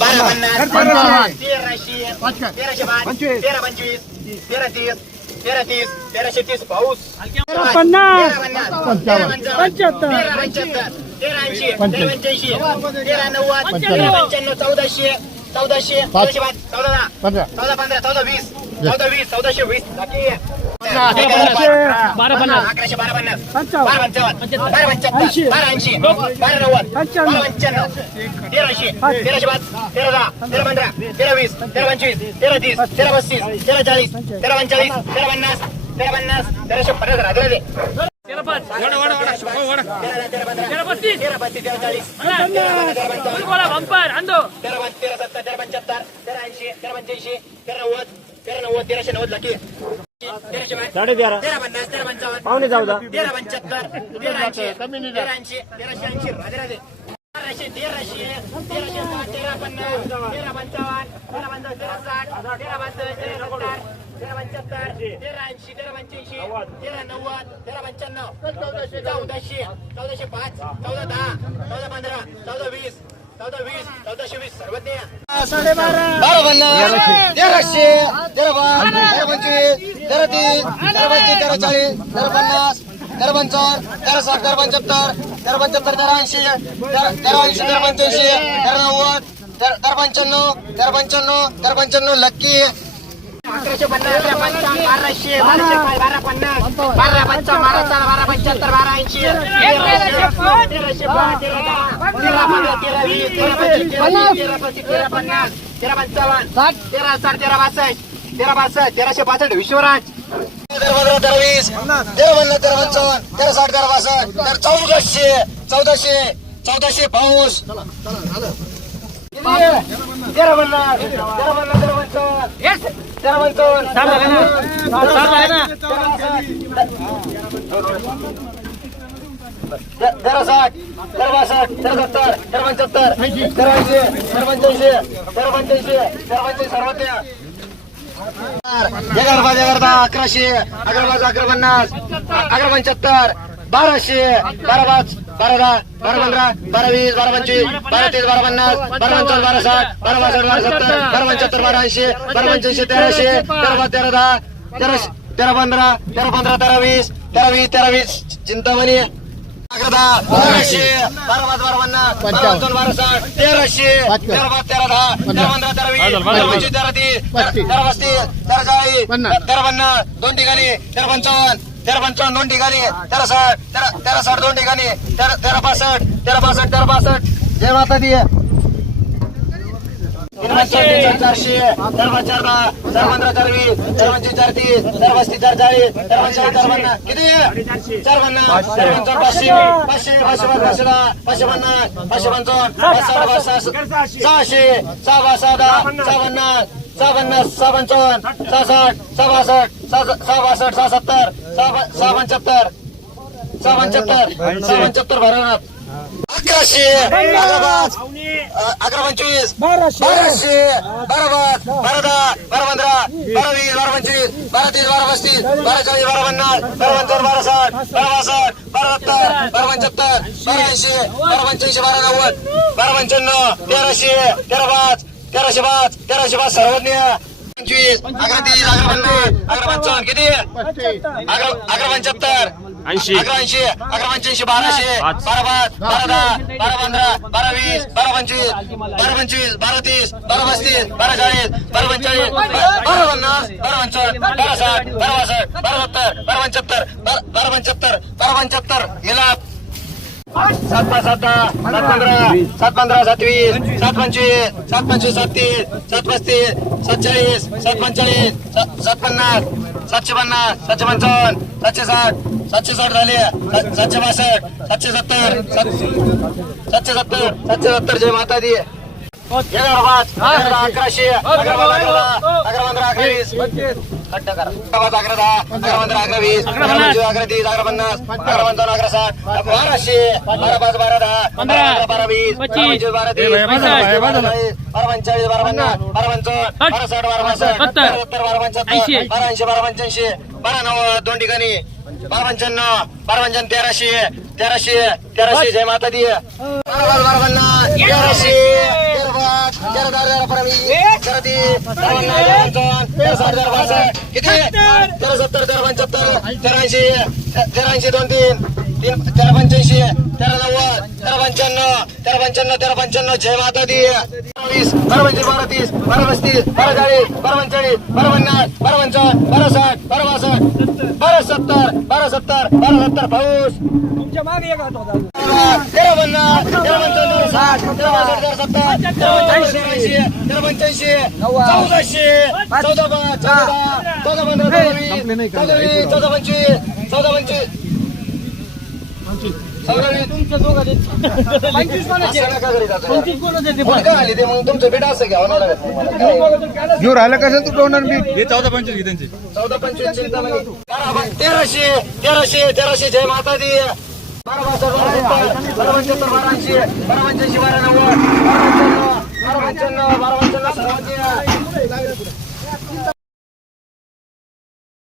बारा पन्नास तेराशे. तेराशे पाच. तेरा पंचवीस तेरा तीस तेरा तीस तेराशे तीस पाऊस तेरा पन्नास. तेरा पंच्याहत्तर. तेरा ऐंशी तेरा पंच्याऐंशी. तेरा नव्वद. तेरा पंच्याण्णव चौदाशे चौदाशे चौदाशे पाच चौदा चौदा पंधरा चौदा वीस चौदा वीस चौदाशे वीस. बारा पन्नास. अकराशे बारा पन्नास. बारा पंचावन्न. बारा पंच्याहत्तर. बारा ऐंशी. बारा नव्वद. बारा पंच्याण्णव. तेराशे. तेराशे पाच. तेरा दहा. तेरा पंधरा. तेरा वीस. तेरा पंचवीस. तेरा तीस. तेरा पस्तीस. तेरा चाळीस. तेरा पंचेचाळीस तेरा पन्नास. तेरा पन्नास. तेराशे पन्नास राहते रे तेरा पंधरा. तेरा पस्तीस. तेरा पस्तीस. तेरा चाळीस. तेरा पंधरा, तेरा पंचावन्न. तेरा पाच तेरा सत्तर. तेरा पंच्याहत्तर. तेरा ऐंशी. तेरा पंच्याऐंशी. तेरा नव्वद. तेरा नव्वद. तेराशे नव्वद. लाखी पाच साडे तेरा तेरा पन्नास तेरा तेरा पंच्याहत्तर तेराशे तेराशे ऐंशी राधे राधे तेराशे तेराशे तेराशे तेरा पन्नास तेरा पंचावन्न तेरा पंचावन्न तेरा साठ तेरा पंचावन्न तेरा सत्तर तेरा पंच्याहत्तर तेरा ऐंशी तेरा पंच्याऐंशी तेरा नव्वद तेरा पंच्याण्णव चौदाशे चौदाशे चौदाशे पाच चौदा दहा चौदा पंधरा चौदा वीस. तेराशे तेरा पाच तेरा पंचवीस तेरा तीस तेरा तेरा चाळीस तेरा पन्नास तेरा पंचावन्न तेरा साठ तेरा पंच्याहत्तर तेरा पंच्याहत्तर तेरा ऐंशी तेरा ऐंशी तेरा पंच्याऐंशी तेरा नव्वद तेरा पंच्याण्णव तेरा पंच्याण्णव तेरा पंच्याण्णव लक्की अकराशे पन्नास बाराशे बाराशे पाच, बारा पन्नास बारा पंचावन्न बारा चार बारा पंच्याहत्तर बारा ऐंशी तेराशे पाच, पाच, तेरा पंधरा तेरा वीस तेरा पंचवीस तेरा तीस, तेरा पन्नास तेरा पंचावन्न तेरा साठ तेरा बासष्ट तेरा बासष्ट तेराशे पासष्ट विश्वराज तेरा पंधरा तेरा वीस तेरा पन्नास तेरा पंचावन्न तेरा साठ तेरा बासष्ट तेरा चौदाशे चौदाशे चौदाशे पाऊस तेरा पन्नास तेरा पन्नास तेरा पंचावन्न तेरा साठ तेरा बासष्ट तेरा सत्तर तेरा पंच्याहत्तर ऐंशी पंच्याऐंशी पंच्याऐंशी पंच्याऐंशी सर्वात एगार पाच एगार दहा अकराशे अकरा पाच अकरा पन्नास अकरा पंच्याहत्तर बाराशे बारा पाच बारा दहा बारा पंधरा बारा वीस बारा पंचवीस बारा तीस बारा पन्नास बारा पंचावन्न बारा साठ बारा बासष्ट बारा सत्तर बारा पंच्याहत्तर बारा ऐंशी बारा पंच्याऐंशी तेराशे तेरा पाच तेरा दहा तेरा तेरा पंधरा तेरा पंधरा तेरा वीस तेरा वीस तेरा वीस चिंतामणी अकरा दहा बाराशे बारा पाच बारा पन्नास बारा पंचावन्न बारा साठ तेराशे तेरा पाच तेरा दहा तेरा पंधरा तेरा वीस तेरा पंचवीस तेरा तीस तेरा पस्तीस. तेरा चाळीस तेरा पन्नास दोन ठिकाणी तेरा पंचावन्न तेरा पंचावन्न दोन ठिकाणी तेरा साठ तेरा तेरा साठ दोन ठिकाणी तेरा तेरा पासष्ट तेरा पासष्ट तेरा पासष्ट जय माता दी. चारशे चार चार दहा चार तीस चार चाळीस किती चार पन्नास पंचावन्न पाचशे पाचशे पाचशे पाचशे दहा पाचशे पन्नास पाचशे पंचावन्न सहा सहा सहाशे सहा पाच सहा दहा सहा पन्नास सहा पन्नास सहा पंचावन्न सहा साठ सहा बासष्ट सहा बासष्ट सहा सत्तर सहा पंच्याहत्तर सहा पंच्याहत्तर सहा पंच्याहत्तर अकराशे अ- अकरा पंचवीस. बाराशे. बाराशे बारा पाच बारा दहा बारा पंधरा बारा वीस बारा पंचवीस बारा तीस बारा पस्तीस बारा चाळीस बारा पन्नास बारा पंचावन्न बारा साठ बारा बासष्ट बारा सत्तर बारा पंच्याहत्तर बारा ऐंशी बारा पंच्याऐंशी बारा नव्वद बारा पंच्याण्णव तेराशे तेरा पाच तेराशे पाच तेराशे पाच सर्वज्ञ. पंचवीस अकरा तीस अकरा पन्नास अकरा पंचावन्न किती? अकरा अकरा पंच्याहत्तर. ऐंशी. अकरा ऐंशी अकरा पंच्याऐंशी बाराशे बारा पाच बारा दहा बारा पंधरा बारा वीस बारा पंचवीस बारा पंचवीस बारा तीस बारा पस्तीस बारा चाळीस बारा पंचेचाळीस बारा पन्नास बारा पंचावन्न बारा साठ बारा बासष्ट बारा सत्तर बारा पंच्याहत्तर बारा पंच्याहत्तर बारा पंच्याहत्तर. गेला सात पाच सात दहा सात पंधरा सात पंधरा सात वीस सात पंचवीस सात पंचवीस सात तीस सात पस्तीस सात चाळीस सात पंचेचाळीस सात सात पन्नास. सातशे पन्नास सातशे पंचावन्न सातशे साठ सातशे साठ झाले सात- सातशे बासष्ट सातशे सत्तर सात- सातशे सत्तर सातशे सत्तर जय माता दी अकराशे. अकरा पाच अकरा दहा अकरा पंधरा अकरा वीस. खट्ट करा. अकरा पाच अकरा दहा. अकरा पंधरा अकरा वीस. अकरा पंचवीस अकरा तीस अकरा पन्नास. अकरा पंचावन्न अकरा साठ. बाराशे. बारा पाच बारा दहा. बारा वीस. बारा तीस. बारा बारा पन्नास बारा पंचावन्न बारा साठ बारा पासष्ट बारा पंच्याहत्तर बारा ऐंशी बारा पंच्याऐंशी बारा नव्वद दोन ठिकाणी. बारा पंच्याण्णव बारा पंच्याण्णव तेराशे तेराशे तेराशे. जय माता दी. बारा बारा बारा पन्नास तेराशे. तेरा सत्तर तेरा पंच्याहत्तर तेरा ऐंशी तेरा ऐंशी दोन तीन तीन तेरा पंच्याऐंशी तेरा नव्वद तेरा पंच्याण्णव तेरा पंच्याण्णव तेरा पंच्याण्णव जय माता दी. वीस बारा पंचवीस बारा तीस बारा पस्तीस बारा चाळीस बारा बारा पन्नास बारा पंचावन्न बारा साठ बारा बासष्ट बारा सत्तर बारा सत्तर बारा सत्तर पाऊस. तुमच्या मागे एक हात होता. तेरा पन्नास तेरा पंचावन्न साठ सत्तर पंच्याऐंशी चौदाशे चौदा चौदा पंधरा चौदा पंचवीस चौदा पंचवीस. राहिलं कसं तू डोनर हे चौदा पंचवीस घे त्यांचे. चौदा पंचवीस बारा तेराशे तेराशे तेराशे जय माता दी बारा बासष्ट बारा सत्तर बारा पंच्याहत्तर बारा ऐंशी बारा बारा बारा पंच्याण्णव बारा पंच्याण्णव बारा